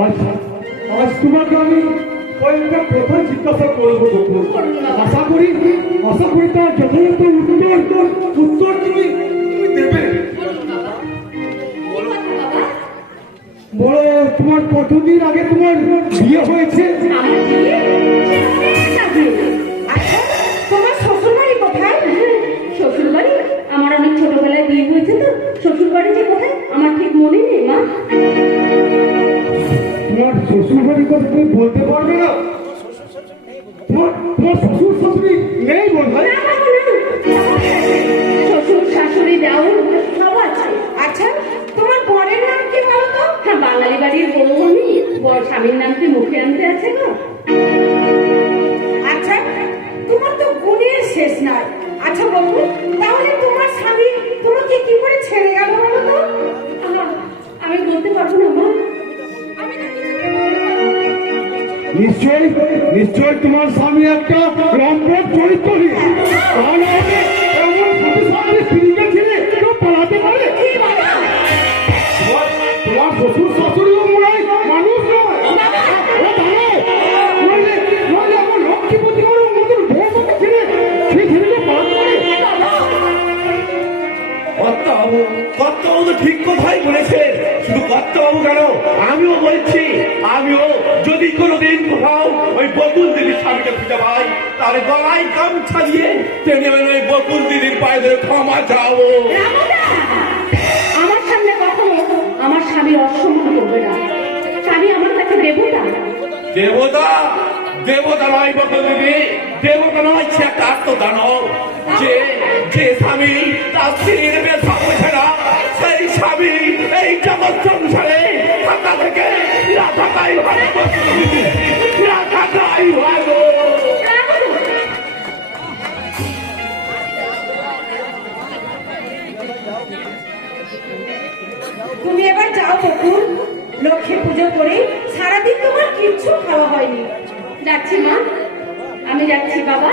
আজ আজ তোমাকে আমি কয়েকটা কথা জিজ্ঞাসা করবো বকুল। আশা করি তার যথাযথ উত্তর তুমি দেবে। বলো, তোমার কতদিন আগে তোমার বিয়ে হয়েছে? তোমার শ্বশুর বাড়ি কোথায়? শ্বশুর বাড়ি আমার অনেক ছোটবেলায় বিয়ে হয়েছে, তো শ্বশুর বাড়ি যে কোথায় আমার ঠিক মনে নেই মা। তোমার শ্বশুর বাড়ির কথা তুমি বলতে পারবে না? তোমার শ্বশুর শাশুড়ি নেই বলবে? শ্বশুর শাশুড়ি দেওর সব আছে। আচ্ছা, তোমার বরের নাম কি বলো তো? হ্যাঁ, বাঙালি বাড়ির বউ, বর স্বামীর নাম কি মুখে আনতে আছে গো? আচ্ছা, তোমার তো গুণের শেষ নাই। আচ্ছা বাবু, তাহলে তোমার স্বামী তোমাকে কি করে ছেড়ে গেল বলো তো? আমি বলতে পারবো না মা। নিশ্চয় তোমার স্বামী একটা লম্পট চরিত্রহীন। তাহলে এমন প্রতিষ্ঠানে স্ত্রীকে ছেড়ে কেউ পালাতে পারে? তোমার শ্বশুর শাশুড়িও মনে হয় মানুষ নয়। আমার লক্ষ্মীপতি করে মতন বউকে ছেড়ে সে ছেড়ে পালাতে পারে? কর্তাবাবু তো ঠিক কথাই বলেছে। শুধু কর্তাবাবু কেন, আমিও বলছি, আমিও যদি কোনোদিন কোথাও ওই বকুল দিদির স্বামীকে খুঁজে পাই, তার গলায় গামছা দিয়ে টেনে ওই বকুল দিদির পায়ে ধরে ক্ষমা যাবো। আমার সামনে কখনো আমার স্বামী অসম্মান করবে না। স্বামী আমার কাছে দেবতা। দেবতা দেবতা নয় বকুল দিদি, দেবতা নয়, সে একটা আত্মদানব। যে স্বামী তার স্ত্রীর বেশা বোঝে না, সেই স্বামী এই জগৎ সংসারে থাকা থেকে রাখাটাই ভালো। রাখাটাই ভালো। তুমি এবার যাও বকুল, লক্ষ্মী পুজো করে সারাদিন তোমার কিচ্ছু খাওয়া হয়নি। যাচ্ছি মা, আমি যাচ্ছি। বাবা,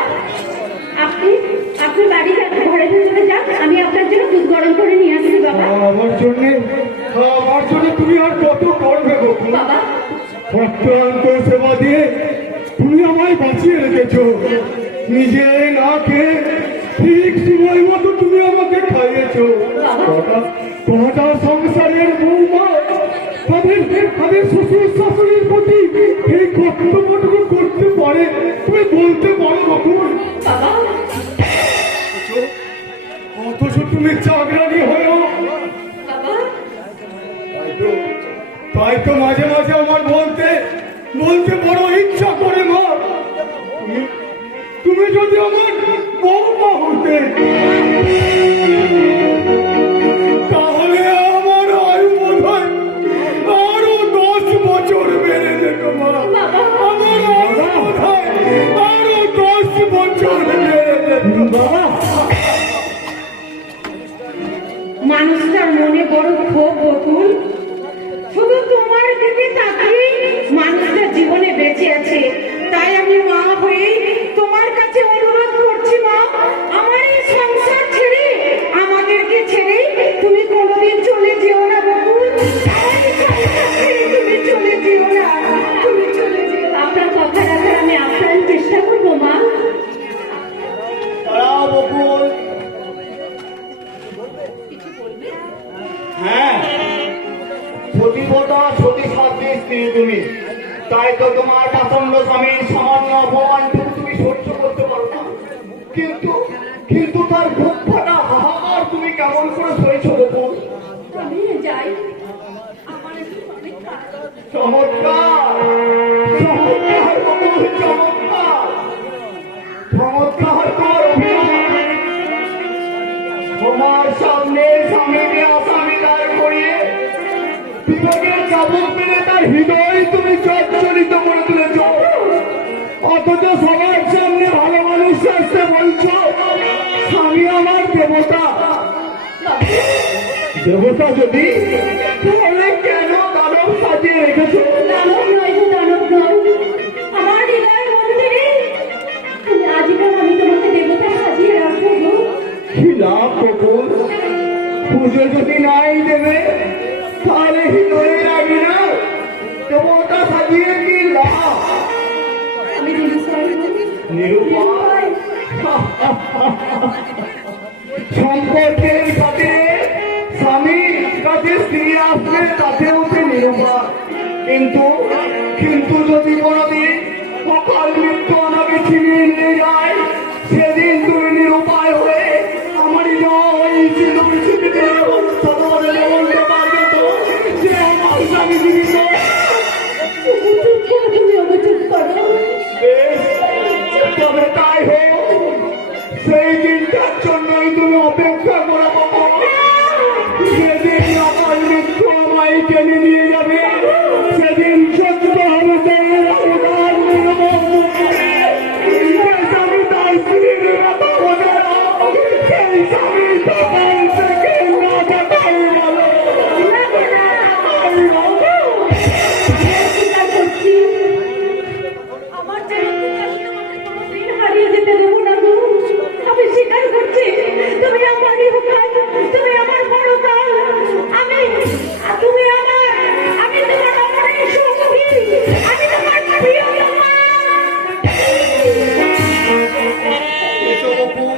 আপনি বাড়ি ঘরে চলে যান, আমি আপনার জন্য দুধ গরম করে নিয়ে আসছি। বাবা, আমার জন্য তুমি আর কত করবে বকুল? বাবা, অত্যন্ত সেবা দিয়ে তুমি আমায় বাঁচিয়ে রেখেছো। নিজে না খেয়ে ঠিক সময় মতো তুমি আমাকে খাইয়েছো। কটা সংসারের বৌমা তাদের শ্বশুর শাশুড়ির প্রতি এই কর্তব্যটুকু করতে পারে? তুমি বলতে পারো বকুল? বাবা, অথচ তুমি চাকরানি হয়েও। বাবা, তাই তো মাঝে মাঝে আমার বলতে বড় ইচ্ছা করে মা, তুমি যদি আমার বৌমা হতে, তাহলে আমার আয়ু বোধ হয় আরো 10 বছর বেড়ে যেত মা। আমার আয়ু বোধ হয় আরো 10 বছর বেড়ে যেত বাবা। মানুষটার মনে বড় ক্ষোভ বকুল। শুধু তোমার দিকে তাকিয়ে মানুষটা জীবনে বেঁচে আছে। তাই আমি মা হয়ে তোমার কাছে অনুরোধ করছি মা, আমার এই সংসার ছেড়ে, আমাদেরকে ছেড়ে তুমি কোনোদিন চলে যেও না বকুল। আমার এই সংসার ছেড়ে তুমি চলে যেও না, তুমি চলে যেও। আপনার কথা রাখার আমি আপ্রাণ চেষ্টা করবো মা। বকুল, হ্যাঁ, সতীপতা সতী সাধ্বী স্ত্রী তুমি, তাই তো তোমার প্রচন্ড স্বামীর সামান্য অপমানটুকু তুমি সহ্য করতে পারো না। কিন্তু তার বুক ফাটা হাহাকার তুমি কেমন করে সইছো বকুল? আমি যাই, আমার একটু অনেক কাজ। চমৎকার চমৎকার বকুল, চমৎকার তোমার অভিনয়। তোমার সামনে স্বামীকে আসামি দাঁড় করিয়ে বিবেকের চাবুক মেরে তার হৃদয় তুমি জর্জরিত করে তুলেছ। অথচ সবার সামনে ভালো মানুষ আসতে বলছো স্বামী আমার দেবতা। দেবতা যদি, তাহলে কেন দানব সাজিয়ে রেখেছো? দানব নয় গো, দানব নয়। আমার হৃদয় মন্দিরে আজীবন আমি তোমাকে দেবতা সাজিয়ে রাখবো গো। কি লাভ বকুল? পুজো যদি নাই দেবে তাহলে হৃদয়ে রাখি না। কেবল আমি নিরুপায় নিরুপায় সম্পর্কের সাথে স্বামীর কাছে স্ত্রী আসবে তাতেও সে নিরুপায়, কিন্তু কিন্তু যদি কোনোদিন অকাল মৃত্যু আমাকে ছিনিয়ে নিয়ে যায়, সেদিন তুমি নিরুপায় হয়ে আমারই নয় সিঁদুর ছিটিয়ে তোমাদের বলতে পারবে তো যে আমার স্বামী জীবিত। তুমি আমাকে চুপ করো। বেশ, তবে তাই হোক, সেই দিনটার জন্যই তুমি অপেক্ষা করে বাবা। যেদিন আমার মৃত্যু আমায় টেনে নিয়ে যাবে, সেদিন সত্য হবে তোমার অবদান স্বামী তার স্ত্রীর কথা বলে না, সেই স্বামী তখন থেকে না থাকাই ভালো। স্বীকার করছি, আমার জন্য তোমাকে কোনোদিন হারিয়ে যেতে দেবো না গো। আমি স্বীকার করছি, তুমি আমারই হোকাল, তুমি আমার বড় কাল, তুমি আমার, আমি তোমার অমরের সঙ্গী, আমি তোমার প্রিয়তমা। এসো বকুল,